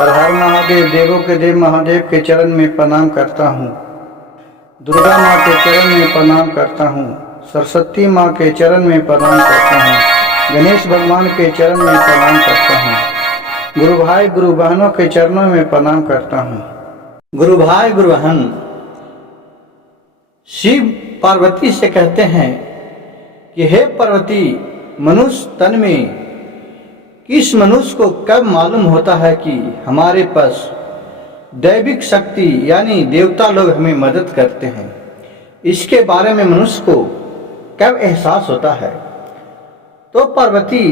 हर हर महादेव, देवों के देव महादेव के चरण में प्रणाम करता हूँ। दुर्गा माँ के चरण में प्रणाम करता हूँ। सरस्वती माँ के चरण में प्रणाम करता हूँ। गणेश भगवान के चरण में प्रणाम करता हूँ। गुरु भाई गुरु बहनों के चरणों में प्रणाम करता हूँ। गुरु भाई गुरु बहन शिव पार्वती से कहते हैं कि हे पार्वती, मनुष्य तन में किस मनुष्य को कब मालूम होता है कि हमारे पास दैविक शक्ति यानी देवता लोग हमें मदद करते हैं। इसके बारे में मनुष्य को कब एहसास होता है। तो पार्वती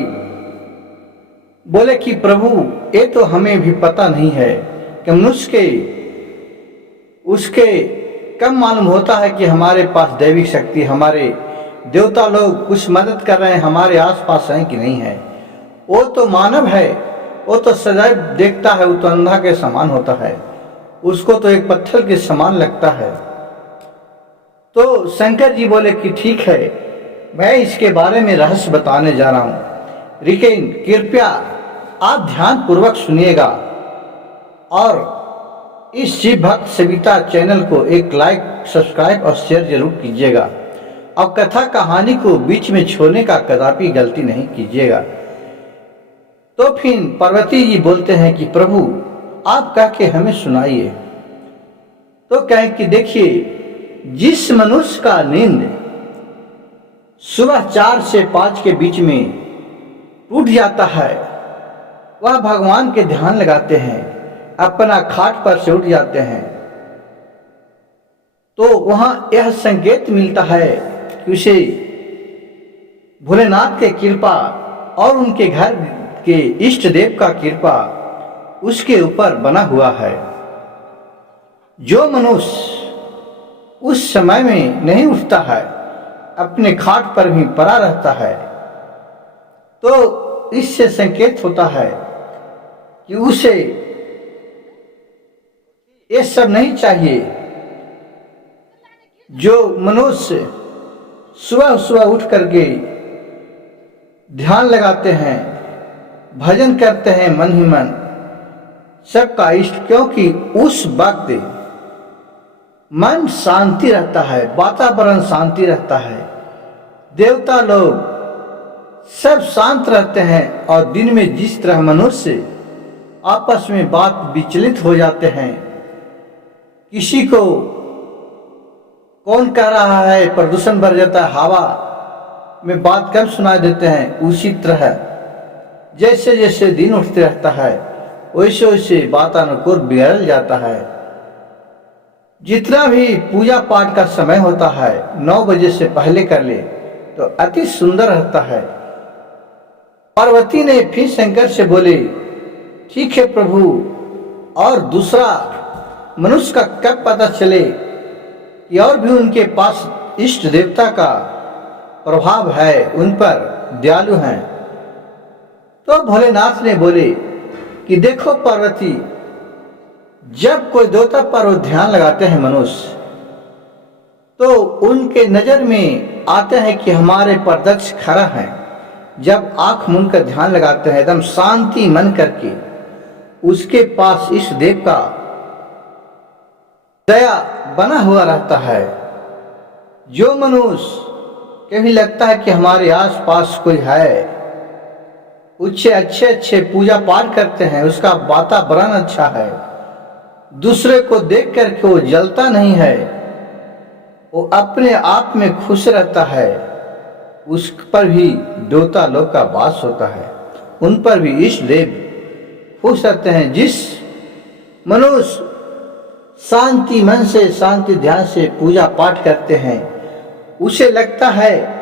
बोले कि प्रभु, ये तो हमें भी पता नहीं है कि मनुष्य के उसके कब मालूम होता है कि हमारे पास दैविक शक्ति, हमारे देवता लोग कुछ मदद कर रहे हैं, हमारे आसपास हैं कि नहीं है। वो तो मानव है, वो तो सदैव देखता है, वो तो अंधा के समान होता है, उसको तो एक पत्थर के समान लगता है। तो शंकर जी बोले कि ठीक है, मैं इसके बारे में रहस्य बताने जा रहा हूं, लेकिन कृपया आप ध्यान पूर्वक सुनिएगा और इस शिव भक्त सविता चैनल को एक लाइक, सब्सक्राइब और शेयर जरूर कीजिएगा और कथा कहानी को बीच में छोड़ने का कदापि गलती नहीं कीजिएगा। तो फिर पार्वती जी बोलते हैं कि प्रभु, आप कह के हमें सुनाइए। तो कहें कि देखिए, जिस मनुष्य का नींद सुबह 4 से 5 के बीच में टूट जाता है, वह भगवान के ध्यान लगाते हैं, अपना खाट पर से उठ जाते हैं, तो वहां यह संकेत मिलता है कि उसे भोलेनाथ के कृपा और उनके घर के इष्ट देव का कृपा उसके ऊपर बना हुआ है। जो मनुष्य उस समय में नहीं उठता है, अपने खाट पर भी पड़ा रहता है, तो इससे संकेत होता है कि उसे ये सब नहीं चाहिए। जो मनुष्य सुबह सुबह उठ करके ध्यान लगाते हैं, भजन करते हैं मन ही मन, सबका इष्ट, क्योंकि उस वक्त मन शांति रहता है, वातावरण शांति रहता है, देवता लोग सब शांत रहते हैं। और दिन में जिस तरह मनुष्य आपस में बात विचलित हो जाते हैं, किसी को कौन कह रहा है, प्रदूषण बढ़ जाता है, हवा में बात कम सुनाई देते हैं, उसी तरह जैसे जैसे दिन उठते रहता है वैसे वैसे वातानुकूल बिगड़ जाता है। जितना भी पूजा पाठ का समय होता है 9 बजे से पहले कर ले तो अति सुंदर रहता है। पार्वती ने फिर शंकर से बोले, ठीक है प्रभु, और दूसरा मनुष्य का कब पता चले कि और भी उनके पास इष्ट देवता का प्रभाव है, उन पर दयालु हैं। तो भोलेनाथ ने बोले कि देखो पार्वती, जब कोई देवता पर वो ध्यान लगाते हैं मनुष्य, तो उनके नजर में आते हैं कि हमारे प्रत्यक्ष खरा है। जब आंख मूंद कर ध्यान लगाते हैं एकदम शांति मन करके, उसके पास इस देव का दया बना हुआ रहता है। जो मनुष्य कभी लगता है कि हमारे आस पास कोई है, उससे अच्छे अच्छे पूजा पाठ करते हैं, उसका वातावरण अच्छा है, दूसरे को देख करके वो जलता नहीं है, वो अपने आप में खुश रहता है, उस पर भी देवता लोग का वास होता है, उन पर भी इष्ट देव खुश रहते हैं। जिस मनुष्य शांति मन से, शांति ध्यान से पूजा पाठ करते हैं, उसे लगता है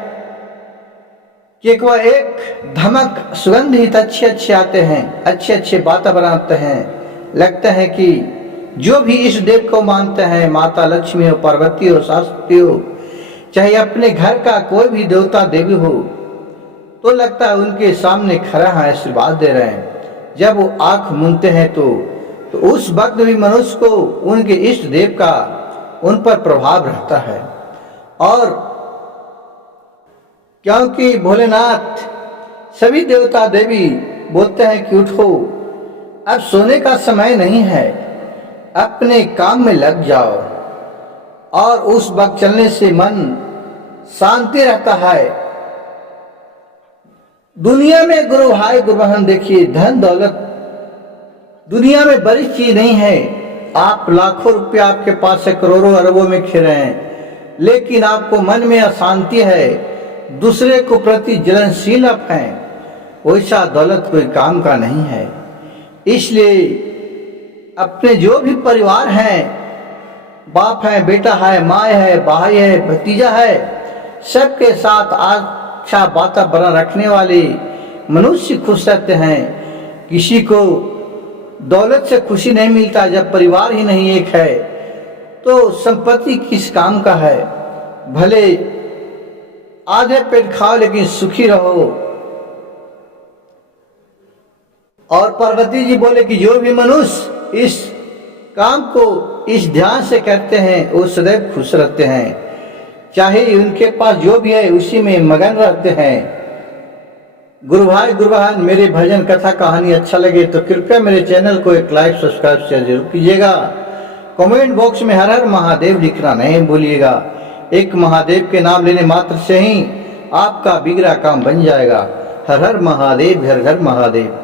कि एक धमक सुगंधित अच्छे अच्छे आते हैं, अच्छे अच्छे वातावरण आते हैं। लगता है कि जो भी इस देव को मानते हैं, माता लक्ष्मी हो, पार्वती हो, सरस्वती हो, चाहे अपने घर का कोई भी देवता देवी हो, तो लगता है उनके सामने खड़ा है, आशीर्वाद दे रहे हैं। जब वो आंख मूंदते हैं तो उस वक्त भी मनुष्य को उनके इष्ट देव का उन पर प्रभाव रहता है। और क्योंकि भोलेनाथ सभी देवता देवी बोलते हैं कि उठो, अब सोने का समय नहीं है, अपने काम में लग जाओ। और उस वक्त चलने से मन शांति रहता है। दुनिया में गुरु भाई गुरु बहन देखिए, धन दौलत दुनिया में बड़ी चीज नहीं है। आप लाखों रुपया आपके पास है, करोड़ों अरबों में खिरे हैं, लेकिन आपको मन में अशांति है, दूसरे को प्रति जलनशील आप हैं, वैसा दौलत कोई काम का नहीं है। इसलिए अपने जो भी परिवार हैं, बाप है, बेटा है, माँ है, भाई है, भतीजा है, सबके साथ अच्छा वातावरण रखने वाले मनुष्य खुश रहते हैं। किसी को दौलत से खुशी नहीं मिलता, जब परिवार ही नहीं एक है तो संपत्ति किस काम का है। भले आधे पेट खाओ लेकिन सुखी रहो। और पार्वती जी बोले कि जो भी मनुष्य इस काम को इस ध्यान से करते हैं वो सदैव खुश रहते हैं, चाहे उनके पास जो भी है उसी में मगन रहते हैं। गुरु भाई गुरु बहन, मेरे भजन कथा कहानी अच्छा लगे तो कृपया मेरे चैनल को एक लाइक सब्सक्राइब शेयर जरूर कीजिएगा। कमेंट बॉक्स में हर हर महादेव लिखना नहीं भूलिएगा। एक महादेव के नाम लेने मात्र से ही आपका बिगड़ा काम बन जाएगा। हर हर महादेव, हर हर महादेव।